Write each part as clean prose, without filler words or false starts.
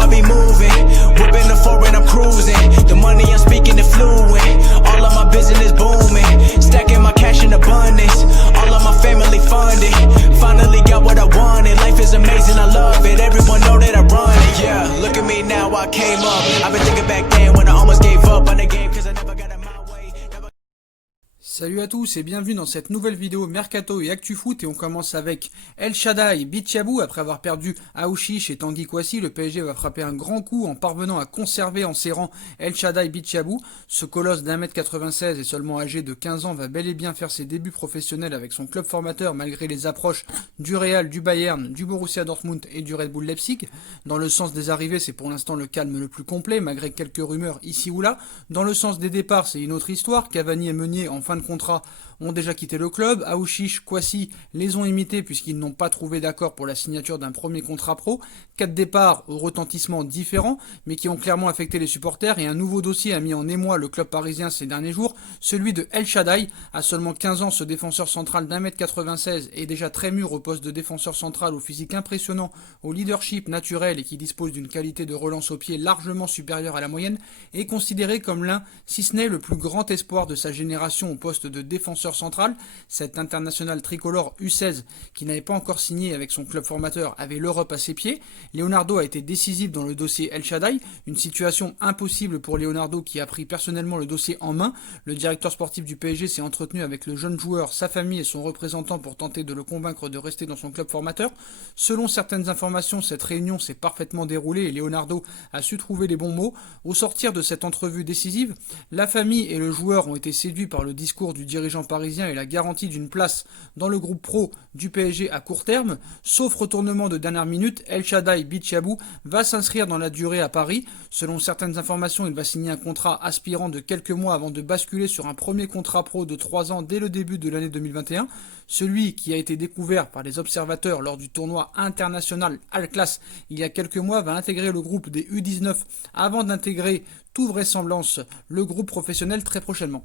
I be moving. Whipping the foreign, I'm cruising. The money I'm speaking is fluent. All of my business booming. Stacking my cash in abundance. All of my family funded. Finally got what I wanted. Life is amazing, I love it. Everyone know that I run it. Yeah, look at me now, I came up. I've been thinking back then when I almost gave up on the game, cause I never got in my way. Salut à tous et bienvenue dans cette nouvelle vidéo Mercato et Actu Foot, et on commence avec El Shaddai Bichabou. Après avoir perdu Aouchiche et Tanguy Kouassi, le PSG va frapper un grand coup en parvenant à conserver en ses rangs El Shaddai Bichabou. Ce colosse d'1m96 et seulement âgé de 15 ans va bel et bien faire ses débuts professionnels avec son club formateur malgré les approches du Real, du Bayern, du Borussia Dortmund et du Red Bull Leipzig. Dans le sens des arrivées, c'est pour l'instant le calme le plus complet malgré quelques rumeurs ici ou là. Dans le sens des départs, c'est une autre histoire. Cavani et Meunier en fin de contrat ont déjà quitté le club. Aouchiche, Kouassi les ont imités puisqu'ils n'ont pas trouvé d'accord pour la signature d'un premier contrat pro. 4 départs au retentissement différents mais qui ont clairement affecté les supporters, et un nouveau dossier a mis en émoi le club parisien ces derniers jours, celui de El Shaddai. À seulement 15 ans, ce défenseur central d'1m96 est déjà très mûr au poste de défenseur central, au physique impressionnant, au leadership naturel et qui dispose d'une qualité de relance au pied largement supérieure à la moyenne, est considéré comme l'un, si ce n'est le plus grand espoir de sa génération au poste de défenseur central. Cet international tricolore U16 qui n'avait pas encore signé avec son club formateur avait l'Europe à ses pieds. Leonardo a été décisif dans le dossier El Shaddai, une situation impossible pour Leonardo qui a pris personnellement le dossier en main. Le directeur sportif du PSG s'est entretenu avec le jeune joueur, sa famille et son représentant pour tenter de le convaincre de rester dans son club formateur. Selon certaines informations, cette réunion s'est parfaitement déroulée et Leonardo a su trouver les bons mots. Au sortir de cette entrevue décisive, la famille et le joueur ont été séduits par le discours du dirigeant parisien et la garantie d'une place dans le groupe pro du PSG à court terme. Sauf retournement de dernière minute, El Shaddai Bichabou va s'inscrire dans la durée à Paris. Selon certaines informations, il va signer un contrat aspirant de quelques mois avant de basculer sur un premier contrat pro de 3 ans dès le début de l'année 2021. Celui qui a été découvert par les observateurs lors du tournoi international Al-Class il y a quelques mois va intégrer le groupe des U19 avant d'intégrer, toute vraisemblance, le groupe professionnel très prochainement.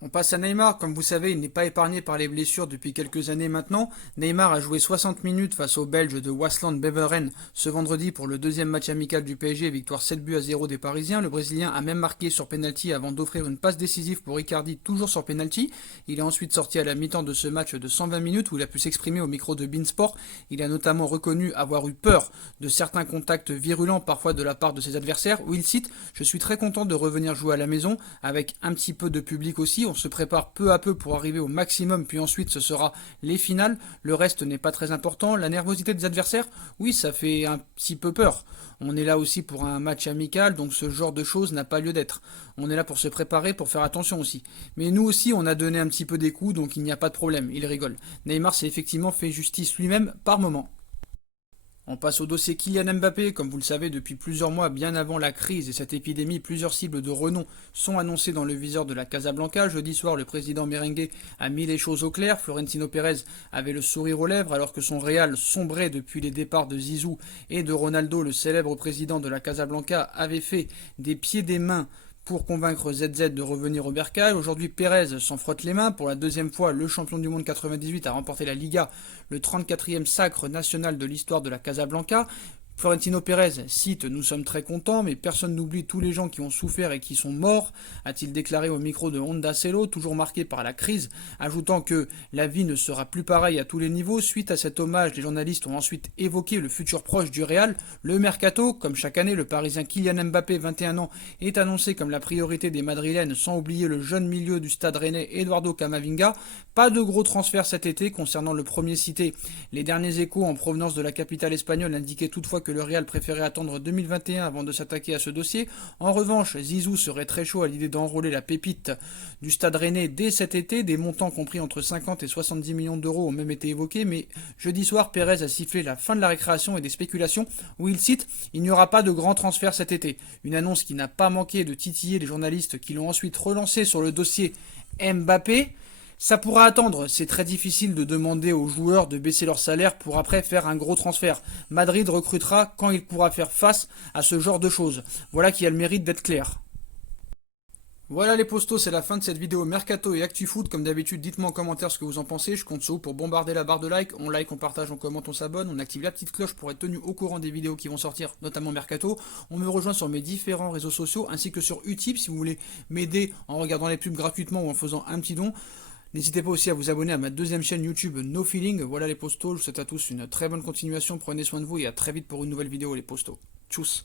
On passe à Neymar. Comme vous savez, il n'est pas épargné par les blessures depuis quelques années maintenant. Neymar a joué 60 minutes face aux Belges de Waasland Beveren ce vendredi pour le deuxième match amical du PSG, victoire 7-0 des Parisiens. Le Brésilien a même marqué sur penalty avant d'offrir une passe décisive pour Icardi, toujours sur penalty. Il est ensuite sorti à la mi-temps de ce match de 120 minutes où il a pu s'exprimer au micro de beIN Sport. Il a notamment reconnu avoir eu peur de certains contacts virulents parfois de la part de ses adversaires, où il cite « Je suis très content de revenir jouer à la maison avec un petit peu de public aussi. On se prépare peu à peu pour arriver au maximum, puis ensuite ce sera les finales. Le reste n'est pas très important. La nervosité des adversaires, oui, ça fait un petit peu peur. On est là aussi pour un match amical, donc ce genre de choses n'a pas lieu d'être. On est là pour se préparer, pour faire attention aussi. Mais nous aussi, on a donné un petit peu des coups, donc il n'y a pas de problème. Il rigole. Neymar s'est effectivement fait justice lui-même par moment. On passe au dossier Kylian Mbappé. Comme vous le savez, depuis plusieurs mois, bien avant la crise et cette épidémie, plusieurs cibles de renom sont annoncées dans le viseur de la Casablanca. Jeudi soir, le président merengue a mis les choses au clair. Florentino Pérez avait le sourire aux lèvres alors que son Real sombrait depuis les départs de Zizou et de Ronaldo. Le célèbre président de la Casablanca avait fait des pieds des mains pour convaincre ZZ de revenir au bercail. Aujourd'hui, Pérez s'en frotte les mains. Pour la deuxième fois, le champion du monde 98 a remporté la Liga, le 34e sacre national de l'histoire de la Casablanca. Florentino Pérez cite « Nous sommes très contents, mais personne n'oublie tous les gens qui ont souffert et qui sont morts », a-t-il déclaré au micro de Onda Celo, toujours marqué par la crise, ajoutant que la vie ne sera plus pareille à tous les niveaux. Suite à cet hommage, les journalistes ont ensuite évoqué le futur proche du Real, le Mercato. Comme chaque année, le Parisien Kylian Mbappé, 21 ans, est annoncé comme la priorité des Madrilènes, sans oublier le jeune milieu du Stade Rennais Eduardo Camavinga. Pas de gros transferts cet été concernant le premier cité. Les derniers échos en provenance de la capitale espagnole indiquaient toutefois que le Real préférait attendre 2021 avant de s'attaquer à ce dossier. En revanche, Zizou serait très chaud à l'idée d'enrôler la pépite du Stade Rennais dès cet été. Des montants compris entre 50 et 70 millions d'euros ont même été évoqués, mais jeudi soir, Pérez a sifflé la fin de la récréation et des spéculations où il cite « Il n'y aura pas de grands transferts cet été ». Une annonce qui n'a pas manqué de titiller les journalistes qui l'ont ensuite relancé sur le dossier Mbappé. Ça pourra attendre, c'est très difficile de demander aux joueurs de baisser leur salaire pour après faire un gros transfert. Madrid recrutera quand il pourra faire face à ce genre de choses. Voilà qui a le mérite d'être clair. Voilà les postos, c'est la fin de cette vidéo Mercato et ActuFoot. Comme d'habitude, dites-moi en commentaire ce que vous en pensez. Je compte sur vous pour bombarder la barre de like. On like, on partage, on commente, on s'abonne. On active la petite cloche pour être tenu au courant des vidéos qui vont sortir, notamment Mercato. On me rejoint sur mes différents réseaux sociaux ainsi que sur Utip si vous voulez m'aider en regardant les pubs gratuitement ou en faisant un petit don. N'hésitez pas aussi à vous abonner à ma deuxième chaîne YouTube No Feeling. Voilà les postos, je vous souhaite à tous une très bonne continuation. Prenez soin de vous et à très vite pour une nouvelle vidéo les postos. Tchuss.